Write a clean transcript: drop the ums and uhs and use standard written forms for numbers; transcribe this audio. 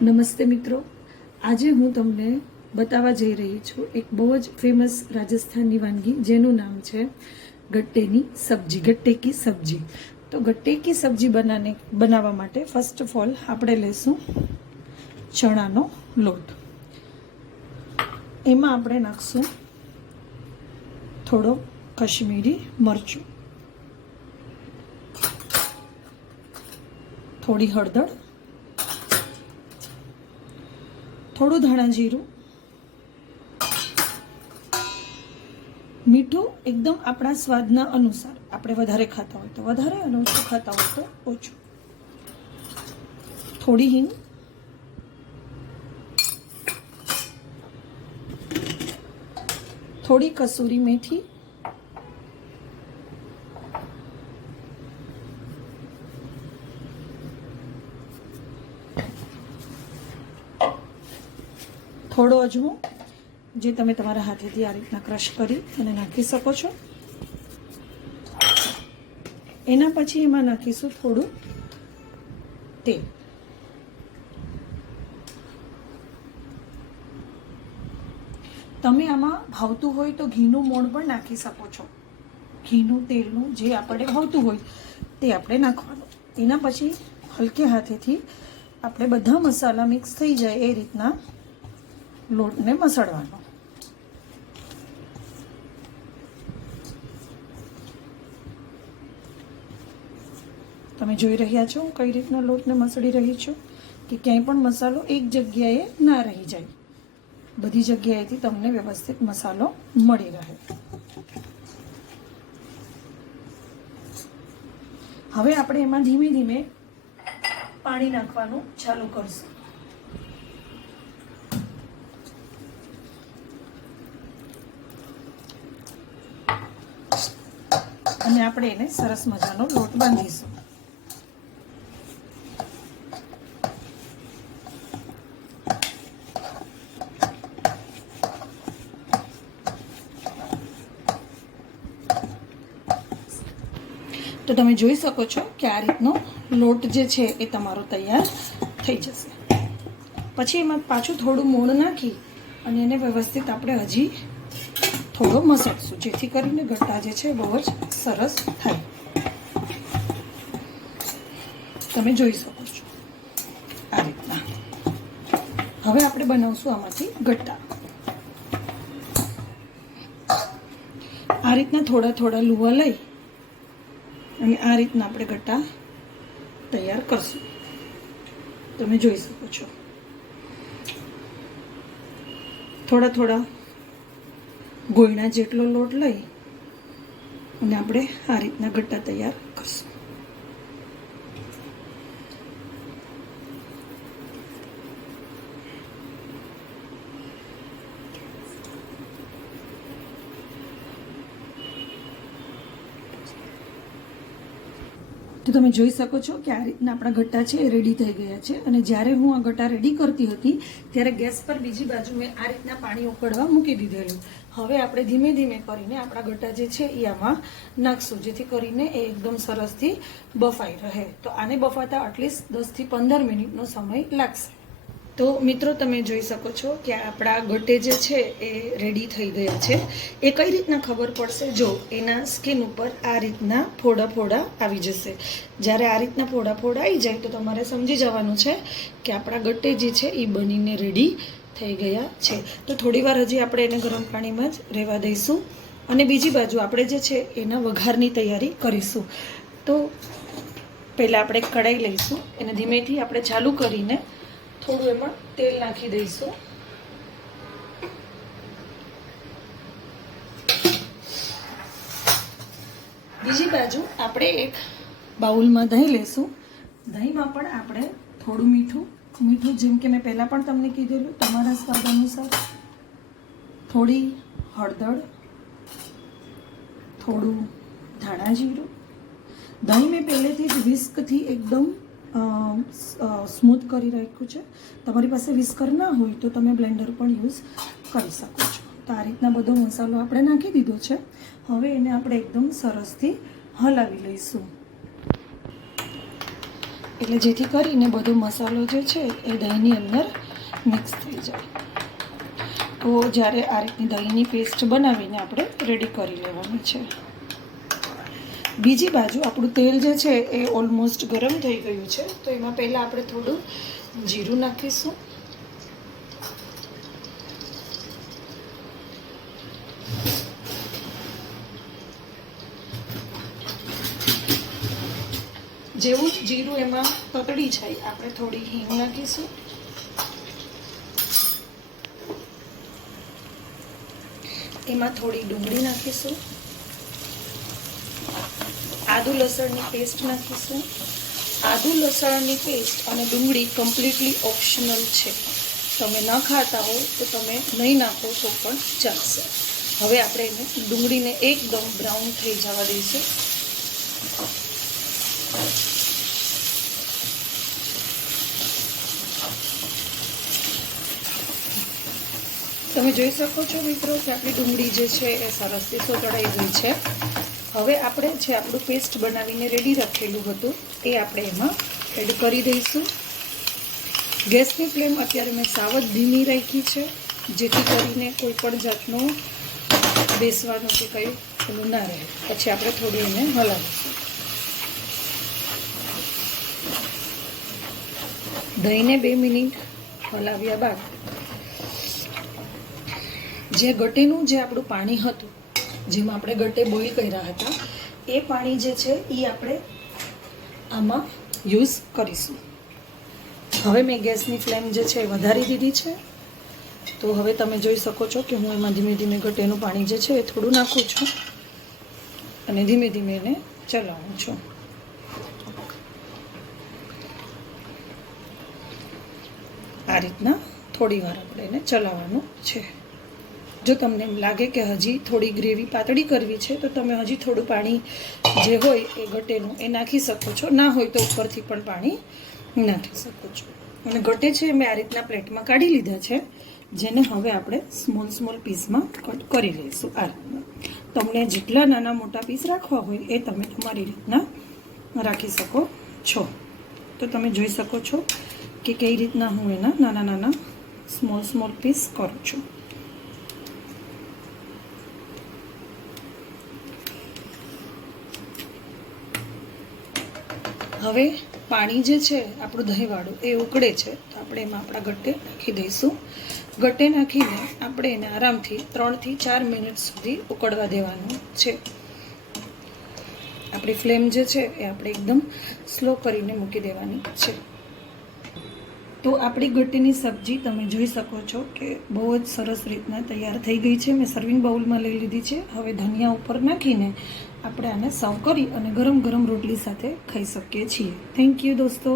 નમસ્તે મિત્રો, આજે હું તમને બતાવવા જઈ રહી છું એક બહુ જ ફેમસ રાજસ્થાનની વાનગી જેનું નામ છે ગટ્ટેની સબ્જી, ગટ્टे की સબ્જી। તો ગટ્टे की સબ્જી બનાવવા માટે ફર્સ્ટ ઓફ ઓલ આપણે લઈશું ચણાનો લોટ। એમાં આપણે નાખશું થોડો કશ્મીરી મરચું, થોડી હળદર, થોડું ધાણા જીરું, મીઠું એકદમ આપણા સ્વાદના અનુસાર, આપણે વધારે ખાતા હોય તો વધારે અને ઓછું ખાતા હોય તો ઓછું, થોડી હિંગ, થોડી કસૂરી મેથી, થોડો અજમો જે તમે તમારા હાથેથી આ રીતના ક્રશ કરી અને નાખી શકો છો। એના પછી એમાં નાખીશું થોડું તેલ। તમે આમાં ભાવતું હોય તો ઘીનું મોણ પણ નાખી શકો છો। ઘીનું તેલનું જે આપણે ભાવતું હોય તે આપણે નાખવાનું। એના પછી હલકે હાથેથી આપણે બધા મસાલા મિક્સ થઈ જાય એ રીતના લોટને મસળવાનો। તમે જોઈ રહ્યા છો કઈ રીતના લોટને મસળી રહી છું કે ક્યાંય પણ મસાલો એક જગ્યાએ ના રહી જાય, બધી જગ્યાએથી તમને વ્યવસ્થિત મસાલો મળી રહે। હવે આપણે એમાં ધીમે ધીમે પાણી નાખવાનું ચાલુ કરશું। અને આપણે એને સરસ મજાનો લોટ બાંધીશું। તો તમે જોઈ શકો છો કે આ રીતનો લોટ જે છે એ તમારો તૈયાર થઈ જશે। પછી એમાં પાછું થોડું મોણ નાખી અને એને વ્યવસ્થિત આપણે હજી થોડો મસળશું જેથી કરીને ગટ્ટા જે છે બહુ જ સરસ થાય। તમે જોઈ શકો છો આ રીતના। હવે આપણે બનાવશું આમાંથી ગટ્ટા। આ રીતના થોડા થોડા લુવા લઈ અને આ રીતના આપણે ગટ્ટા તૈયાર કરશું। તમે જોઈ શકો છો થોડા થોડા ગોયણા જેટલો લોટ લઈ અને આપણે આ રીતના ગટ્ટા તૈયાર કરશું। તો તમે જોઈ શકો છો કે આ રીતના આપણા ગટ્ટા છે એ રેડી થઈ ગયા છે। અને જ્યારે હું આ ગટ્ટા રેડી કરતી હતી ત્યારે ગેસ પર બીજી બાજુ મેં આ રીતના પાણી ઉકળવા મૂકી દીધેલું। હવે આપણે ધીમે ધીમે કરીને આપણા ગટ્ટા જે છે એ આમાં નાખશું જેથી કરીને એ એકદમ સરસથી બફાઈ રહે। તો આને બફાતા એટલીસ્ટ 10 થી 15 મિનિટનો સમય લાગશે। તો મિત્રો તમે જોઈ શકો છો કે આપણા ગટ્ટે જે છે એ રેડી થઈ ગયા છે। એ કઈ રીતના ખબર પડશે? જો એના સ્કિન ઉપર આ રીતના ફોડા ફોડા આવી જશે। જ્યારે આ રીતના ફોડા ફોડા આવી જાય તો તમારે સમજી જવાનું છે કે આપણા ગટ્ટે જે છે એ બનીને રેડી થઈ ગયા છે। તો થોડી વાર હજી આપણે એને ગરમ પાણીમાં જ રહેવા દઈશું અને બીજી બાજુ આપણે જે છે એના વઘારની તૈયારી કરીશું। તો પહેલાં આપણે કઢાઈ લઈશું, એને ધીમેથી આપણે ચાલુ કરીને થોડું એમાં તેલ નાખી દઈશું। બીજી બાજુ આપણે એક બાઉલમાં દહીં લઈશું। દહીંમાં પણ આપણે થોડું મીઠું જેમ કે મેં પહેલાં પણ તમને કીધેલું તમારા સ્વાદ અનુસાર, થોડી હળદર, થોડું ધાણા જીરું। દહીં મેં પહેલેથી જ વિસ્કથી એકદમ સ્મૂથ કરી રાખ્યું છે। તમારી પાસે વિસ્કર ના હોય તો તમે બ્લેન્ડર પણ યુઝ કરી શકો છો। તો આ રીતના બધો મસાલો આપણે નાખી દીધો છે। હવે એને આપણે એકદમ સરસથી હલાવી લઈશું। એટલે જેથી કરીને બધો મસાલો જે છે એ દહીંની અંદર મિક્સ થઈ જાય. તો જ્યારે આ રીતની દહીંની પેસ્ટ બનાવીને આપણે રેડી કરી લેવાની છે. બીજી બાજુ આપણું તેલ જે છે એ ઓલમોસ્ટ ગરમ થઈ ગયું છે. તો એમાં પહેલાં આપણે થોડું જીરું નાખીશું. જેવું જ જીરું એમાં તતડી જાય આપણે થોડી હિંગ નાખીશું. એમાં થોડી ડુંગળી નાખીશું. આદુ લસણની પેસ્ટ નાખીશું. આદુ લસણની પેસ્ટ અને ડુંગળી કમ્પ્લીટલી ઓપ્શનલ છે. તમે ન ખાતા હો તો તમે નહીં નાખો તો પણ ચાલશે. હવે આપણે એને ડુંગળીને એકદમ બ્રાઉન થઈ જવા દઈશું. તમે જોઈ શકો છો મિત્રો કે આપણી ડુંગળી જે છે એ સરસથી સોતળાઈ ગઈ છે. હવે આપણે જે આપણું પેસ્ટ બનાવીને રેડી રાખેલું હતું એ આપણે એમાં એડ કરી દઈશું. ગેસની ફ્લેમ અત્યારે મેં સાવ જ ધીમી રાખી છે, જેથી કરીને કોઈ પણ જાતનું બેસવાનું કે કંઈ પેલું ના રહે. પછી આપણે થોડી એને હલાવીશું. દહીંને 2 મિનિટ હલાવ્યા બાદ જે ગટેનું જે આપણું પાણી હતું, જેમાં આપણે ગટે બોઇલ કર્યા હતા, એ પાણી જે છે એ આપણે આમાં યુઝ કરીશું. હવે મેં ગેસની ફ્લેમ જે છે વધારી દીધી છે. તો હવે તમે જોઈ શકો છો કે હું એમાં ધીમે ધીમે ગટેનું પાણી જે છે એ થોડું નાખું છું અને ધીમે ધીમે એને ચલાવું છું. આ રીતના થોડી વાર આપણે એને ચલાવવાનું છે. જો તમને એમ લાગે કે હજી થોડી ગ્રેવી પાતળી કરવી છે તો તમે હજી થોડું પાણી જે હોય એ ગટેનું એ નાખી શકો છો. ના હોય તો ઉપરથી પણ પાણી નાખી શકો છો. અને ગટે છે મેં આ રીતના પ્લેટમાં કાઢી લીધા છે, જેને હવે આપણે સ્મોલ પીસમાં કટ કરી લઈશું. આ રીતના તમને જેટલા નાના મોટા પીસ રાખવા હોય એ તમે તમારી રીતના રાખી શકો છો. તો તમે જોઈ શકો છો કે કઈ રીતના હું એના નાના સ્મોલ પીસ કરું છું. હવે પાણી જે છે આપણું દહીંવાળું એ ઉકળે છે, તો આપણે એમાં આપણા ગટ્ટે નાખી દઈશું. ગટ્ટે નાખીને આપણે એને આરામથી 3 થી 4 મિનિટ સુધી ઉકળવા દેવાનું છે. આપણી ફ્લેમ જે છે એ આપણે એકદમ સ્લો કરીને મૂકી દેવાની છે. તો આપણી ગટ્ટીની સબ્જી તમે જોઈ શકો છો કે બહુ જ સરસ રીતના તૈયાર થઈ ગઈ છે. મેં સર્વિંગ બાઉલમાં લઈ લીધી છે. હવે ધનિયા ઉપર નાખીને આપણે આને સર્વ કરી અને ગરમ રોટલી સાથે ખાઈ શકીએ છીએ. થેન્ક યુ દોસ્તો.